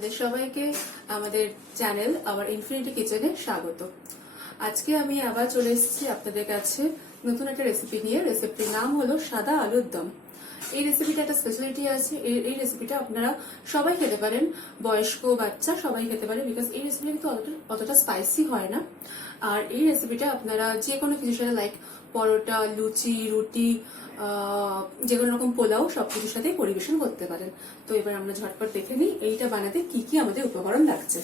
আপনাদের সবাইকে আমাদের চ্যানেল আওয়ার ইনফিনিটি কিচেনে স্বাগত। আজকে আমি আবার চলে এসেছি আপনাদের কাছে নতুন একটা রেসিপি নিয়ে। রেসিপির নাম হলো সাদা আলুর দম। এই রেসিপিটা একটা স্পেশালিটি আছে। এই রেসিপিটা আপনারা সবাই খেতে পারেন, বয়স্ক বাচ্চা সবাই খেতে পারে, বিকজ এই রেসিপিটা কিন্তু অতটা স্পাইসি হয় না। আর এই রেসিপিটা আপনারা যে কোনো কিছুর সাথে, লাইক পরোটা, লুচি, রুটি, যে কোনো রকম পোলাও সবকিছুর সাথে পরিবেশন করতে পারেন। তো এবার আমরা ঝটপট দেখে নিই এইটা বানাতে কি কি আমাদের উপকরণ লাগছে।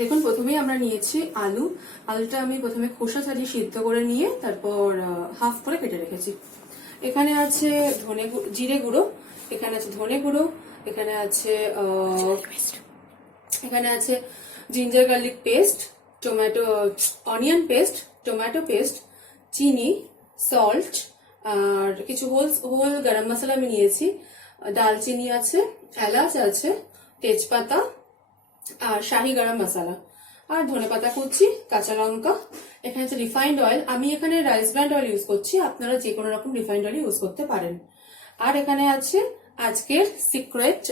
দেখুন, প্রথমেই আমরা নিয়েছি আলু। আলুটা আমি প্রথমে খোসা ছাড়িয়ে সিদ্ধ করে নিয়ে তারপর হাফ করে কেটে রেখেছি। এখানে আছে জিরে গুঁড়ো, এখানে আছে ধনে গুঁড়ো, এখানে আছে ginger garlic paste, onion paste, tomato paste, চিনি, সল্ট, আর কিছু হোল গরম মশলা আমি নিয়েছি, দালচিনি আছে, এলাচ আছে, তেজপাতা, আর শাহি গরম মশলা, আর ধনেপাতা কুচি, কাঁচা লঙ্কা। এখানে আছে রিফাইন্ড অয়েল। আমি এখানে রাইস ব্র্যান্ড অয়েল ইউজ করছি, আপনারা যে কোনো রকম রিফাইন্ড অয়েল ইউজ করতে পারেন। আর এখানে আছে আজকের সিক্রেট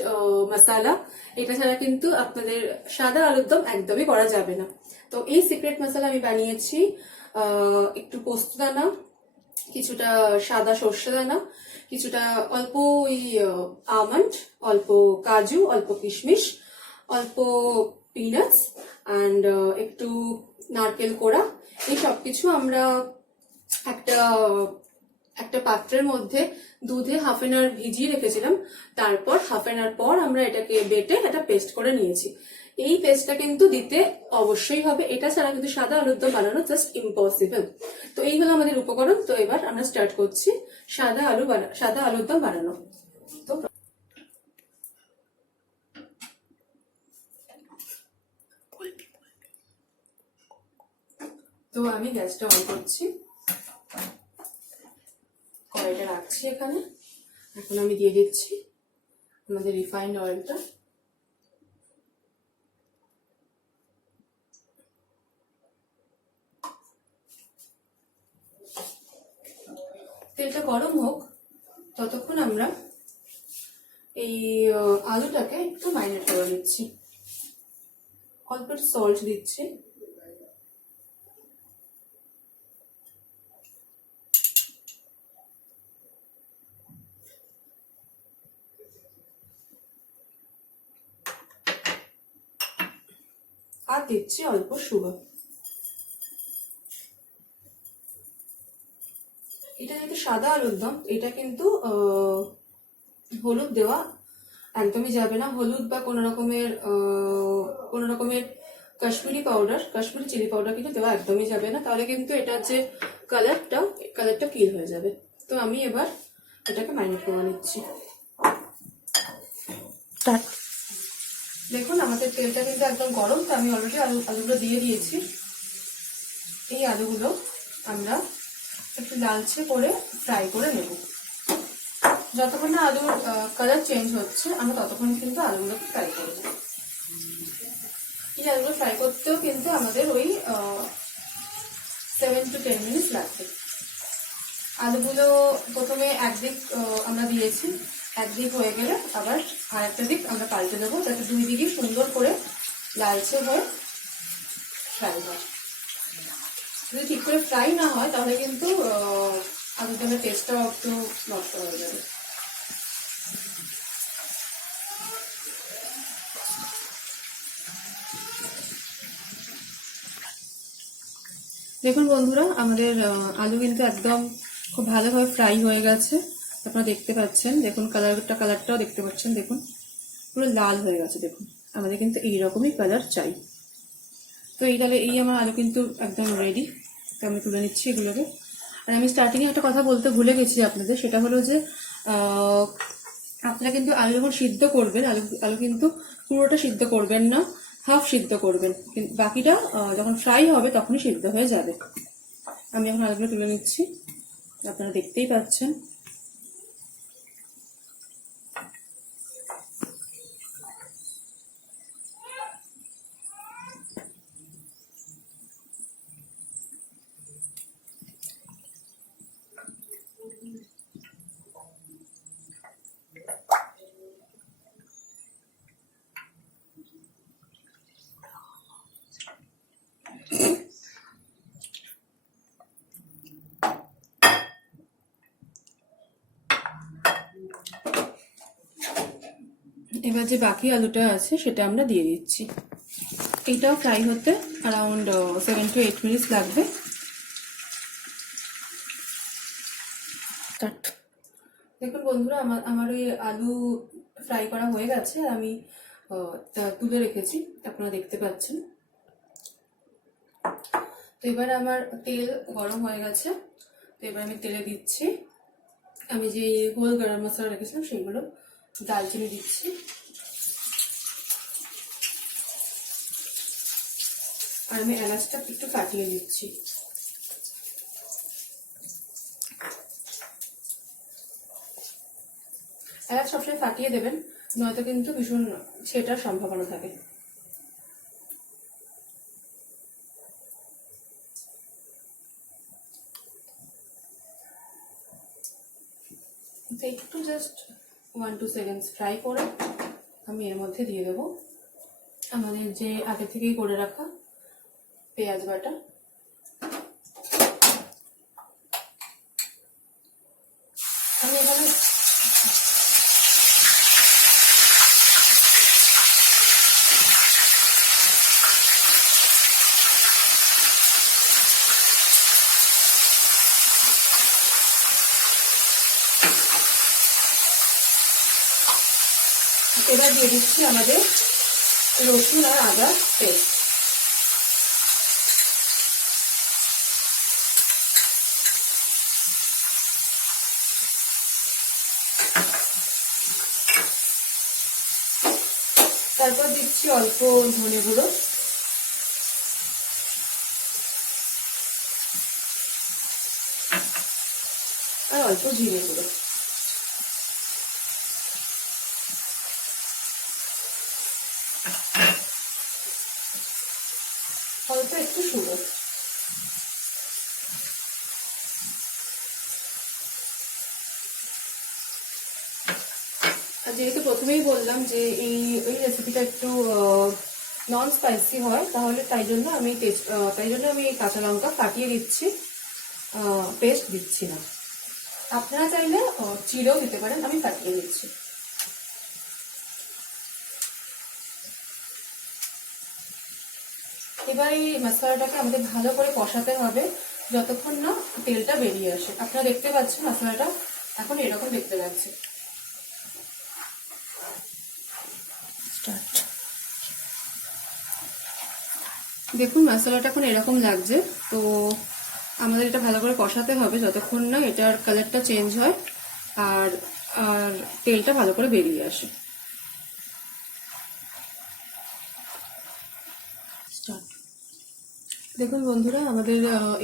মশলা। এটা ছাড়া কিন্তু আপনাদের সাদা আলুর দম একদমই করা যাবে না। তো এই সিক্রেট মশলা আমি বানিয়েছি একটু পোস্তদানা, কিছুটা সাদা সর্ষে দানা, কিছুটা অল্প ওই আমন্ড, অল্প কাজু, অল্প কিশমিশ, অল্প পিনাটস অ্যান্ড একটু নারকেল কোড়া। এই সবকিছু আমরা একটা পাত্রের মধ্যে দুধে হাফ এন আওয়ার ভিজিয়ে রেখেছিলাম। তারপর হাফ এন আওয়ার পর আমরা এটাকে বেটে একটা পেস্ট করে নিয়েছি। এই পেস্টটা কিন্তু দিতে অবশ্যই হবে, এটা ছাড়া কিন্তু সাদা আলুর দম বানানো জাস্ট ইম্পসিবল। তো এই হলো আমাদের উপকরণ। তো এবার আমরা স্টার্ট করছি সাদা আলুর দম বানানো। তো আমি গ্যাসটা অন করছি, কড়াইটা রাখছি এখানে। এখন আমি দিয়ে দিচ্ছি আমাদের রিফাইন্ড অয়েলটা। তেলটা গরম হোক, ততক্ষণ আমরা এই আলুটাকে একটু ম্যারিনেট করে নিচ্ছি। অল্প একটু সল্ট দিচ্ছি, আর দিচ্ছি অল্প সুগার। এটা যেহেতু সাদা আলুর দম, এটা কিন্তু হলুদ দেওয়া একদমই যাবে না। হলুদ বা কোনো রকমের কাশ্মীরি চিলি পাউডার কিন্তু দেওয়া একদমই যাবে না, তাহলে কিন্তু এটার যে কালারটা কিল হয়ে যাবে। তো আমি এবার এটাকে ম্যারিনেট করে নিচ্ছি। দেখুন, আমাদের তেলটা কিন্তু একদম গরম। তো আমি অলরেডি আলুগুলো দিয়ে দিয়েছি। এই আলুগুলো আমরা একটু লালচে করে ফ্রাই করে নেব। যতক্ষণ না আলুর কালার চেঞ্জ হচ্ছে, আমরা ততক্ষণ কিন্তু আলুগুলোকে ফ্রাই করব। এই আলুগুলো ফ্রাই করতেও কিন্তু আমাদের ওই 7 to 10 মিনিট লাগবে। আলুগুলো প্রথমে একদিক আমরা দিয়েছি, একদিক হয়ে গেলে আবার আর একটা দিক আমরা পাল্টে দেবো, যাতে দুই দিকই সুন্দর করে লালচে হয়ে ফ্রাই হয়। যদি ঠিক করে ফ্রাই না হয়, তাহলে কিন্তু আলুর দমের টেস্টটাও একটু নষ্ট হয়ে যাবে। দেখুন বন্ধুরা, আমাদের আলু কিন্তু একদম খুব ভালোভাবে ফ্রাই হয়ে গেছে। আপনারা দেখতে পাচ্ছেন, দেখুন কালারটাও দেখতে পাচ্ছেন, দেখুন পুরো লাল হয়ে গেছে। দেখুন, আমাদের কিন্তু এইরকমই কালার চাই। তো এই আমার আলু কিন্তু একদম রেডি। তো আমি তুলে নিচ্ছি এগুলোকে। আর আমি স্টার্টিংয়ে একটা কথা বলতে ভুলে গেছি আপনাদের, সেটা হলো যে আপনারা কিন্তু আলু যখন সিদ্ধ করবেন, আলু কিন্তু পুরোটা সিদ্ধ করবেন না, হাফ সিদ্ধ করবেন। বাকিটা যখন ফ্রাই হবে তখনই সিদ্ধ হয়ে যাবে। আমি এখন আলুগুলো তুলে নিচ্ছি, আপনারা দেখতেই পাচ্ছেন। এবার যে বাকি আলুটা আছে সেটা আমরা দিয়ে দিচ্ছি। এটাও ফ্রাই হতে অ্যারাউন্ড 7 to 8 মিনিটস লাগবে। দেখুন বন্ধুরা, আমার ওই আলু ফ্রাই করা হয়ে গেছে, আমি তুলে রেখেছি, আপনারা দেখতে পাচ্ছেন। তো এবার আমার তেল গরম হয়ে গেছে, তো এবার আমি তেলে দিচ্ছি আমি যে হোল গরম মশলা রেখেছিলাম সেগুলো, দালচিনি দিচ্ছি, আর আমি এলাচটা একটু ফাটিয়ে দিচ্ছি। এলাচ সবসময় ফাটিয়ে দেবেন, নয়তো কিন্তু ভীষণ সেটার সম্ভাবনা থাকে। একটু জাস্ট 1-2 সেকেন্ডস ফ্রাই করে আমি এর মধ্যে দিয়ে দেবো আমাদের যে আগে থেকেই করে রাখা পেঁয়াজ বাটা। আমি এখানে এবার দিয়ে দিচ্ছি আমাদের রসুন আর আদা পেস্ট। তারপর দিচ্ছি অল্প ধনে গুঁড়ো, আর অল্প জিরে গুঁড়ো। অল্প একটু সুন্দর। যেহেতু প্রথমেই বললাম যে এই রেসিপিটা একটু নন স্পাইসি হয়, তাই জন্য আমি কাঁচা লঙ্কা ফাটিয়ে দিচ্ছি, পেস্ট দিচ্ছি না। আপনারা চাইলে চিড়েও দিতে পারেন, আমি ফাটিয়ে দিচ্ছি। এবার এই মশলাটাকে আমাদের ভালো করে কষাতে হবে যতক্ষণ না তেলটা বেরিয়ে আসে। আপনারা দেখতে পাচ্ছেন মশলাটা এখন এরকম দেখতে পাচ্ছে। দেখুন মশলাটা এখন এরকম লাগছে, তো আমাদের এটা ভালো করে কষাতে হবে যতক্ষণ না এটার কালারটা চেঞ্জ হয় আর আর তেলটা ভালো করে বেরিয়ে আসে। দেখুন বন্ধুরা, আমাদের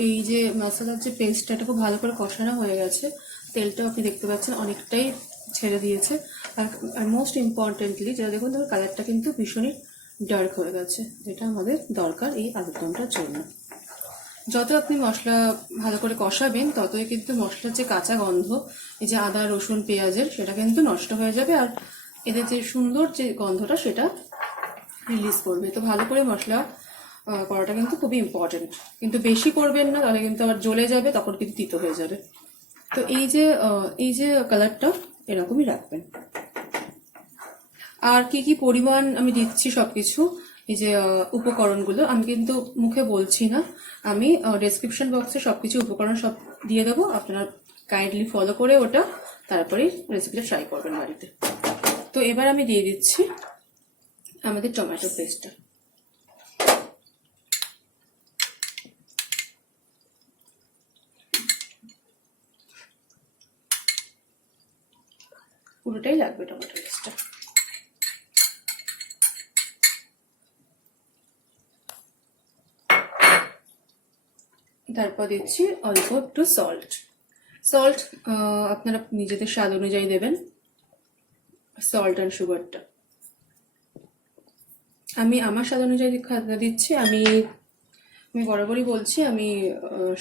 এই যে মশলার যে পেস্টটা খুব ভালো করে কষানো হয়ে গেছে, তেলটাও আপনি দেখতে পাচ্ছেন অনেকটাই ছেড়ে দিয়েছে। আর মোস্ট ইম্পর্টেন্টলি যেটা দেখুন, ধরুন কালারটা কিন্তু ভীষণই ডার্ক হয়ে গেছে, যেটা আমাদের দরকার এই আলুর দমটার জন্য। যত আপনি মশলা ভালো করে কষাবেন ততই কিন্তু মশলার যে কাঁচা গন্ধ, এই যে আদা রসুন পেঁয়াজের, সেটা কিন্তু নষ্ট হয়ে যাবে, আর এদের যে সুন্দর যে গন্ধটা সেটা রিলিজ করবে। তো ভালো করে মশলা করাটা কিন্তু খুবই ইম্পর্টেন্ট, কিন্তু বেশি করবেন না, তাহলে কিন্তু আবার জ্বলে যাবে, তখন কিন্তু তিতো হয়ে যাবে। তো এই যে কালারটা এরকমই রাখবেন। আর কি কি পরিমাণ আমি দিচ্ছি সবকিছু, এই যে উপকরণগুলো আমি কিন্তু মুখে বলছি না, আমি ডেসক্রিপশন বক্সে সবকিছু উপকরণ সব দিয়ে দেবো, আপনারা কাইন্ডলি ফলো করে ওটা তারপরে রেসিপিটা ট্রাই করবেন বাড়িতে। তো এবার আমি দিয়ে দিচ্ছি আমাদের টমেটো পেস্টটা। পুরোটাই লাগবে টমেটো পেস্টটা। তারপর দিচ্ছি অল্প একটু সল্ট আপনারা নিজেদের স্বাদ অনুযায়ী দেবেন, সল্ট আর সুগারটা। আমি আমার স্বাদ অনুযায়ী দিচ্ছি। আমি বরাবরই বলছি আমি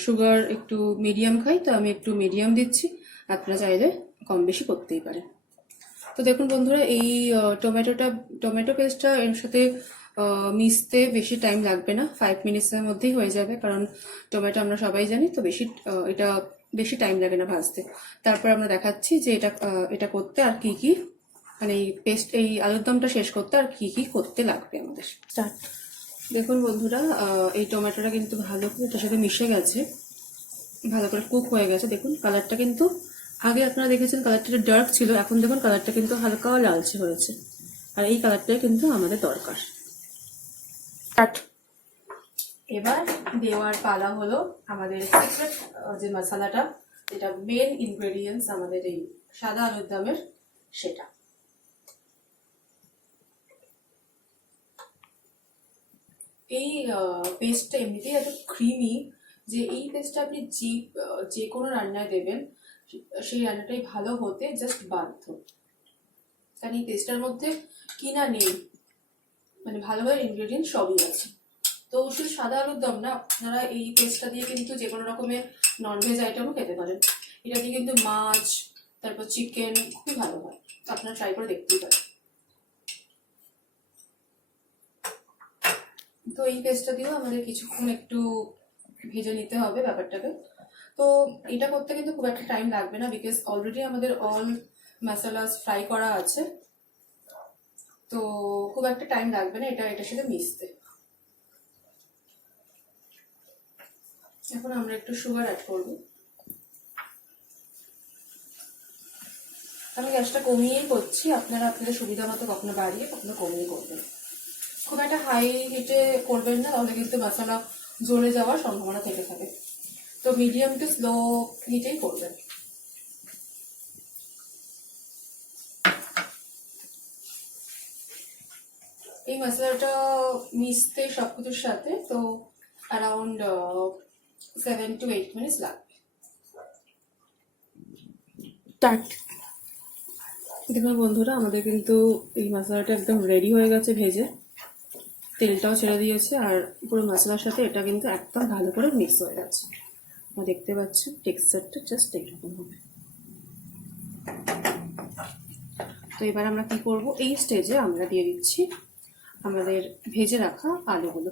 সুগার একটু মিডিয়াম খাই, তো আমি একটু মিডিয়াম দিচ্ছি, আপনারা চাইলে কম বেশি করতেই পারেন। তো দেখুন বন্ধুরা, এই টমেটো পেস্টটা এর সাথে মিশতে বেশি টাইম লাগবে না, 5 মিনিটসের মধ্যেই হয়ে যাবে, কারণ টমেটো আমরা সবাই জানি, তো এটা বেশি টাইম লাগে না ভাজতে। তারপর আমরা দেখাচ্ছি যে এটা করতে আর কি মানে এই পেস্ট, এই আলুর দমটা শেষ করতে আর কি কি করতে লাগবে আমাদের। স্টার্ট। দেখুন বন্ধুরা, এই টমেটোটা কিন্তু ভালো করে এটার সাথে মিশে গেছে, ভালো করে কুক হয়ে গেছে। দেখুন কালারটা কিন্তু, আগে আপনারা দেখেছেন কালারটা ডার্ক ছিল, এখন দেখুন কালারটা কিন্তু হালকা লালচে হয়েছে, আর এই কালারটাই কিন্তু আমাদের দরকার। স্টার্ট। এবার দেওয়ার পালা হলো আমাদের সিক্রেট যে মশলাটা, যেটা মেন ইনগ্রেডিয়েন্টস আমাদের এই সাদা আলুর দমের, সেটা। এই পেস্টটা এমনিতেই এত ক্রিমি যে এই পেস্টটা আপনি যে কোনো রান্নায় দেবেন, সেই রান্নাটাই ভালো হতে জাস্ট বাধ্য। কারণ এই পেস্টটার মধ্যে কিনা নেই, মানে ভালো ভালো ইনগ্রেডিয়েন্ট সবই আছে। তো শুধু সাদা আলুর দম না, আপনারা এই পেস্টটা দিয়ে কিন্তু যে কোনো রকমের ননভেজ আইটেমও খেতে পারেন। এটা দিয়ে কিন্তু মাছ, তারপর চিকেন খুবই ভালো হয়, তো আপনারা ট্রাই করে দেখতেই পারেন। তো এই পেস্টটা দিয়েও আমাদের কিছুক্ষণ একটু ভেজে নিতে হবে ব্যাপারটাকে। তো এটা করতে কিন্তু খুব একটা টাইম লাগবে না, বিকজ অলরেডি আমাদের অল মশলাস ফ্রাই করা আছে, তো খুব একটা টাইম লাগবে না এটার সাথে মিশতে। এখন আমরা একটু সুগার অ্যাড করব। আমি গ্যাসটা কমিয়েই করছি, আপনারা আপনাদের সুবিধা মতো কখনো বাড়িয়ে কখনো কমিয়ে করবেন। খুব একটা হাই হিটে করবেন না, তাহলে কিন্তু মশলা জ্বলে যাওয়ার সম্ভাবনা থেকে থাকে। তো মিডিয়াম টু স্লো হিটেই করবেন। এই মশলাটা মিশতে সবকিছুর সাথে তো অ্যারাউন্ড 7 to 8 মিনিটস লাগবে। স্টার্ট। দেখুন বন্ধুরা, আমাদের কিন্তু এই মশলাটা একদম রেডি হয়ে গেছে ভেজে, তেলটাও ছেড়ে দিয়েছে, আর পুরো মশলার সাথে এটা কিন্তু একদম ভালো করে মিক্স হয়ে গেছে। দেখতে পাচ্ছেন টেক্সচারটা জাস্ট এরকম হবে। তো এবার আমরা কি করব, এই স্টেজে আমরা দিয়ে দিচ্ছি আমাদের ভেজে রাখা আলুগুলো।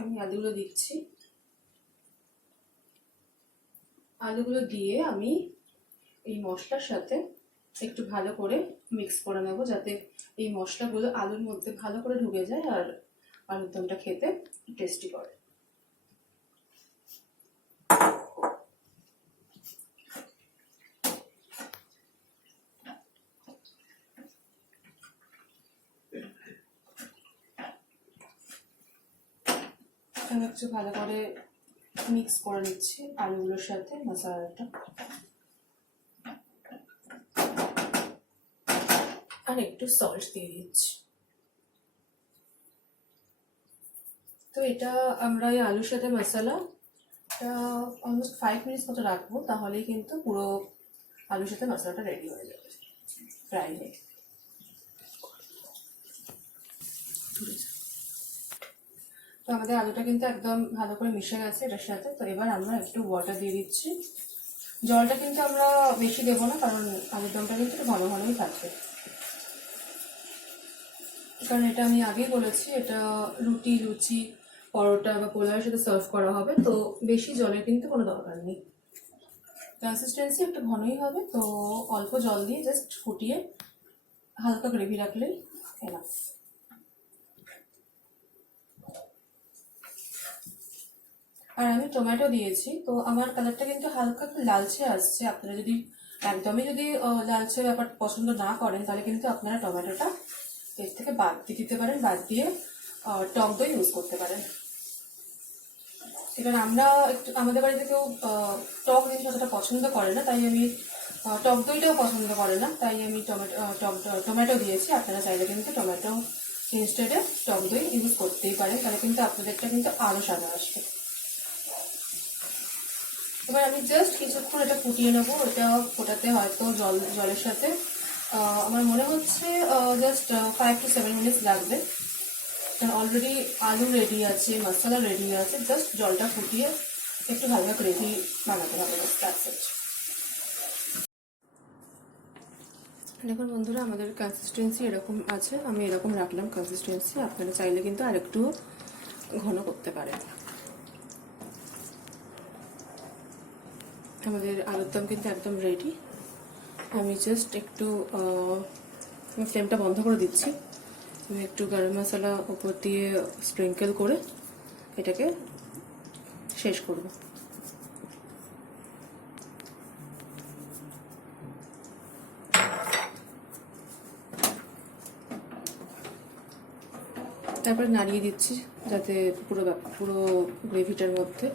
আমি আলুগুলো দিচ্ছি। আলুগুলো দিয়ে আমি এই মশলার সাথে একটু ভালো করে মিক্স করে নেব, যাতে এই মশলাগুলো আলুর মধ্যে ভালো করে ঢুকে যায় আর আলুর দমটা খেতে টেস্টি করে। আমি একটু ভালো করে মিক্স করে নিচ্ছি আলুগুলোর সাথে মশলাটা, আর একটু সল্ট দিয়ে দিচ্ছি। তো এটা আমরা এই আলুর সাথে মশলা অলমোস্ট 5 মিনিটস মতো রাখবো, তাহলেই কিন্তু পুরো আলুর সাথে মশলাটা রেডি হয়ে যাবে ফ্রাই হয়ে। তো আমাদের আলুটা কিন্তু একদম ভালো করে মিশে গেছে এটার সাথে। তো এবার আমরা একটু ওয়াটার দিয়ে দিচ্ছি। জলটা কিন্তু আমরা বেশি দেবো না, কারণ আলুর দমটা কিন্তু ঘন ঘনই থাকবে। কারণ এটা আমি আগেই বলেছি, এটা রুটি, লুচি, পরোটা বা পোলাওয়ের সাথে সার্ভ করা হবে, তো বেশি জলের কিন্তু কোনো দরকার নেই। কনসিস্টেন্সি একটু ঘনই হবে, তো অল্প জল দিয়ে জাস্ট ফুটিয়ে হালকা গ্রেভি রাখলেই এনাফ। আর আমি টমেটো দিয়েছি, তো আমার কালারটা কিন্তু হালকা একটু লালচে আসছে। আপনারা যদি একদমই লালচে ব্যাপার পছন্দ না করেন, তাহলে কিন্তু আপনারা টমেটোটা এর থেকে বাদ দিয়ে দিতে পারেন, বাদ দিয়ে টক দই ইউজ করতে পারেন। এবার আমরা একটু, আমাদের বাড়িতে কেউ টক জিনিস অতটা পছন্দ করে না, তাই আমি টক দইটাও পছন্দ করে না, তাই আমি টমেটো দিয়েছি। আপনারা চাইলে কিন্তু টমেটো ইনস্টেডে টক দই ইউজ করতেই পারেন, তাহলে কিন্তু আপনাদেরটা কিন্তু আরও স্বাদ আসবে। এবার আমি জাস্ট কিছুক্ষণ এটা ফুটিয়ে নেবো। এটা ফোটাতে হয়তো জলের সাথে আমার মনে হচ্ছে জাস্ট 5 to 7 মিনিটস লাগবে, কারণ অলরেডি আলু রেডি আছে, মশলা রেডি আছে, জাস্ট জলটা ফুটিয়ে একটু হালকা গ্রেভি বানাতে হবে। দেখুন বন্ধুরা, আমাদের কনসিস্টেন্সি এরকম আছে, আমি এরকম রাখলাম কনসিস্টেন্সি। আপনারা চাইলে কিন্তু আরেকটু ঘন করতে পারেন। আমাদের আলুর দম কিন্তু একদম রেডি। আমি জাস্ট একটু ফ্লেমটা বন্ধ করে দিচ্ছি। আমি একটু গরম মশলা উপর দিয়ে স্প্রিঙ্কেল করে এটাকে শেষ করব। তারপর নাড়িয়ে দিচ্ছি যাতে পুরো গ্রেভিটার মধ্যে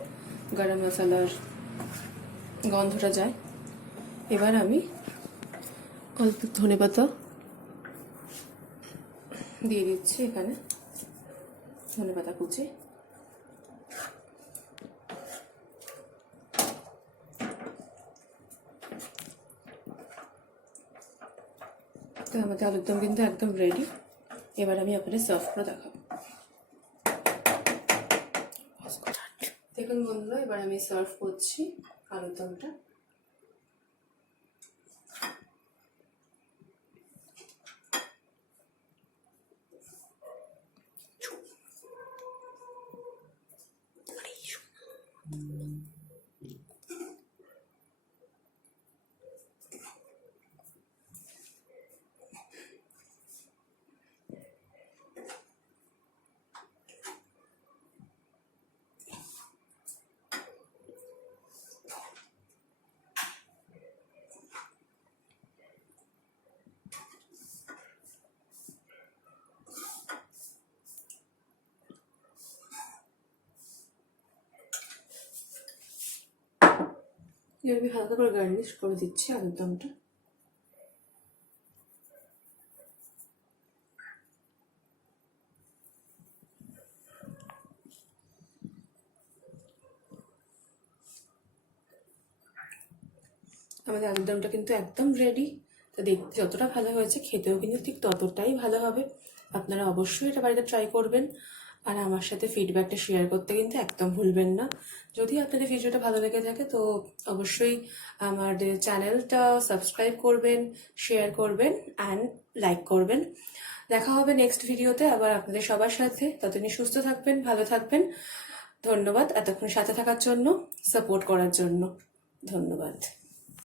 গরম মশলার গন্ধটা যায়। এবার আমি অল্প ধনেপাতা দিয়ে দিচ্ছি এখানে, ধনেপাতা কুচি। তো আমাদের আলুর দম কিন্তু একদম রেডি। এবার আমি আপনাদের সার্ভ করে দেখাবো। দেখুন বন্ধুরা, এবার আমি সার্ভ করছি আলুর দমটা। আমি হালকা করে গার্নিশ করে দিচ্ছি আলুর দমটা। আমাদের আলুর দমটা কিন্তু একদম রেডি। তো দেখতে যতটা ভালো হয়েছে, খেতেও কিন্তু ঠিক ততটাই ভালো হবে। আপনারা অবশ্যই এটা বাড়িতে ট্রাই করবেন, আর আমার সাথে ফিডব্যাকটা শেয়ার করতে কিন্তু একদম ভুলবেন না। যদি আপনাদের ভিডিওটা ভালো লেগে থাকে তো অবশ্যই আমাদের চ্যানেলটা সাবস্ক্রাইব করবেন, শেয়ার করবেন অ্যান্ড লাইক করবেন। দেখা হবে নেক্সট ভিডিওতে আবার আপনাদের সবার সাথে। ততদিন সুস্থ থাকবেন, ভালো থাকবেন। ধন্যবাদ এতক্ষণ সাথে থাকার জন্য, সাপোর্ট করার জন্য। ধন্যবাদ।